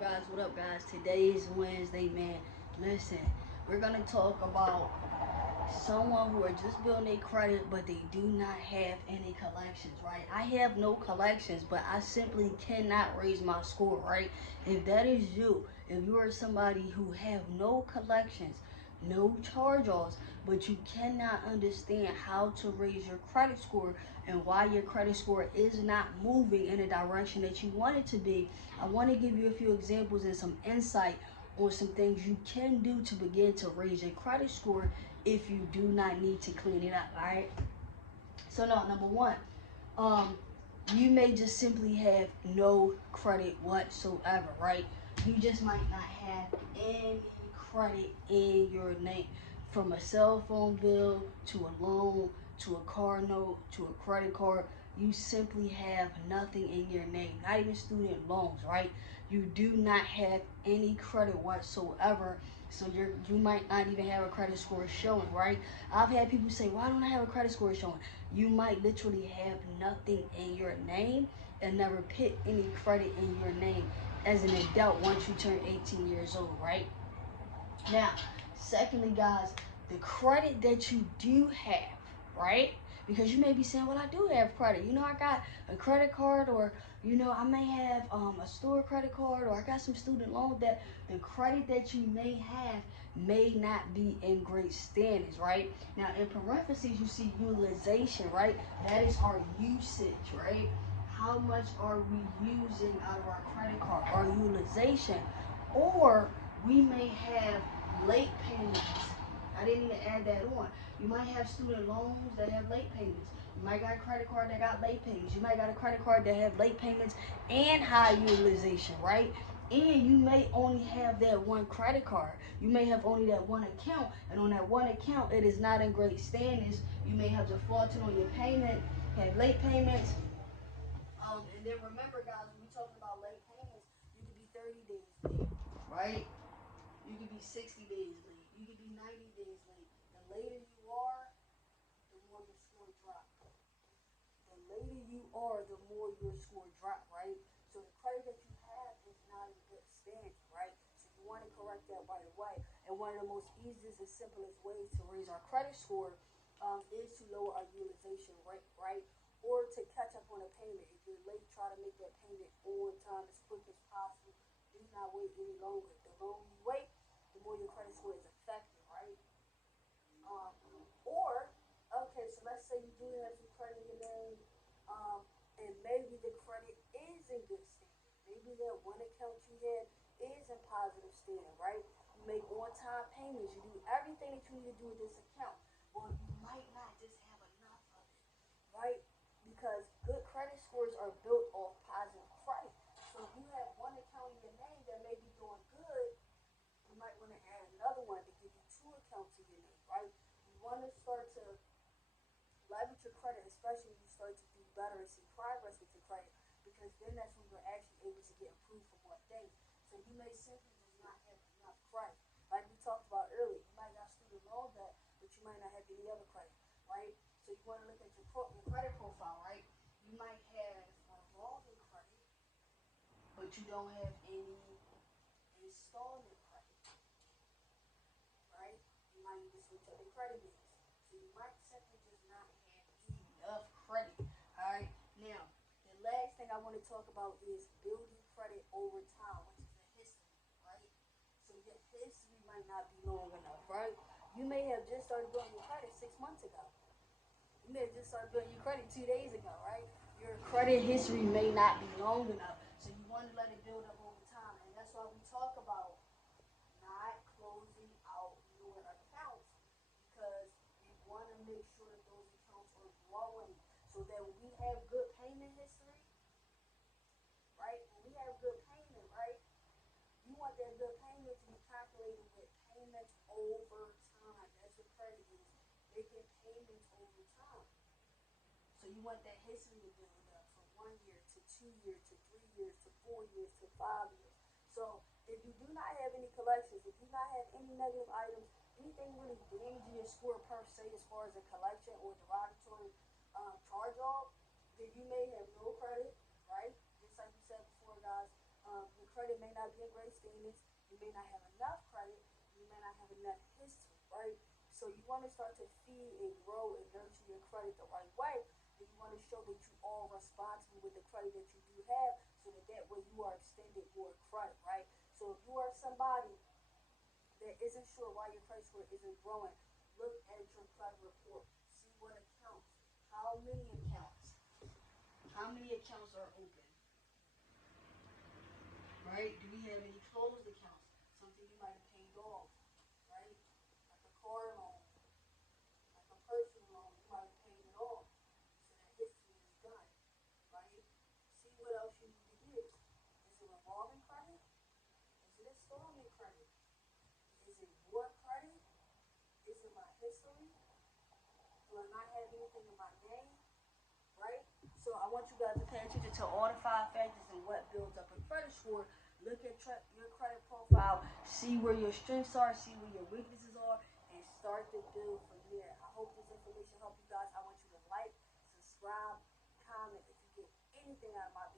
guys? What up, guys? Today is Wednesday, man. Listen, we're gonna talk about someone who are just building their credit, but they do not have any collections, right? I have no collections, but I simply cannot raise my score, right? If that is you, if you are somebody who have no collections, no charge-offs, but you cannot understand how to raise your credit score and why your credit score is not moving in the direction that you want it to be, I want to give you a few examples and some insight on some things you can do to begin to raise your credit score if you do not need to clean it up. All right. So now, number one, um, you may just simply have no credit whatsoever, right? You just might not have any credit in your name, from a cell phone bill to a loan to a car note to a credit card. You simply have nothing in your name, not even student loans, right? You do not have any credit whatsoever. So you might not even have a credit score showing, right? I've had people say, "Why don't I have a credit score showing?" You might literally have nothing in your name and never put any credit in your name as an adult once you turn 18 years old, right? Now, secondly, guys, the credit that you do have, right? Because you may be saying, well, I do have credit. I got a credit card, or, I may have a store credit card, or I got some student loans. That the credit that you may have may not be in great standings, right? Now, in parentheses, you see utilization, right? That is our usage, right? How much are we using out of our credit card, our utilization? Or we may have late payments. I didn't even add that on. You might have student loans that have late payments. You might got a credit card that got late payments. You might got a credit card that have late payments and high utilization, right? And you may only have that one credit card. You may have only that one account, and on that one account, it is not in great standings. You may have defaulted on your payment, have late payments. And then remember, guys, when we're talking about late payments, you could be 30 days late, right? You could be 60 days late. You could be 90 days late. The later you are, the more your score drop. The later you are, the more your score drop, right? So the credit that you have is not in good standing, right? So you want to correct that right away. And one of the most easiest and simplest ways to raise our credit score is to lower our utilization rate, right? Or to catch up on a payment. If you're late, try to make that payment on time as quick as possible. Do not wait any longer. The longer you wait, the more your credit score is affected, right? Um, or, okay, so let's say you do have some credit in your name, and maybe the credit is in good standing. Maybe that one account you had is in positive standing, right? You make on-time payments. You do everything that you need to do with this account. Well, you might not just have enough of it, right? Because good credit scores are built off positive credit. So if you have one account in your name that may be doing good, you might want to add another one to give you two accounts in your name, right? You want to start to leverage your credit, especially when you start to do better and see progress with your credit, because then that's when you're actually able to get approved for more things. So you may simply just not have enough credit. Like we talked about earlier, you might got student loan debt, but you might not have any other credit, right? So you want to look at your credit profile, right? You might have revolving credit, but you don't have any installment credit, right? You might need to switch up your credit business. So you might simply just not have enough credit. Alright? Now, the last thing I want to talk about is building credit over time, which is the history, right? So your history might not be long enough, right? You may have just started building your credit 6 months ago. You may have just started building your credit 2 days ago, right? Your credit history may not be long enough. So you want to let it build up over time. And that's why we talk about not closing out your accounts, because we want to make sure that those accounts are growing, so that when we have good payment history, right? When we have good payment, right? You want that good payment to be calculated with payments over time. That's what credit is. Making payments over time. So you want that history to build up from 1 year to 2 years to 3 years to 4 years to 5 years. So if you do not have any collections, if you do not have any negative items, anything really damaging your score per se as far as a collection or derogatory charge off, then you may have no credit, right? Just like you said before, guys, your credit may not be in great standings. You may not have enough credit. You may not have enough history, right? So you want to start to feed and grow and nurture your credit the right way. And you want to show that you are responsible with the credit that you do have, so that way you are extended more credit, right? So if you are somebody that isn't sure why your credit score isn't growing, look at your credit report. See what accounts, how many accounts, how many accounts are open, right? Do we have any closed accounts? Something you might have paid off, right? Like a car loan, like a personal loan, you might have paid it off. So that history is done, right? See what else you need to do. Is it revolving credit? Is it installment credit? Is it more credit? Is it my history? Do I not have anything in my name? Right? So I want you guys to pay attention to all the 5 factors and what builds up a credit score. Look at your credit profile, see where your strengths are, see where your weaknesses are, and start to build from there. I hope this information helped you guys. I want you to like, subscribe, comment if you get anything out of my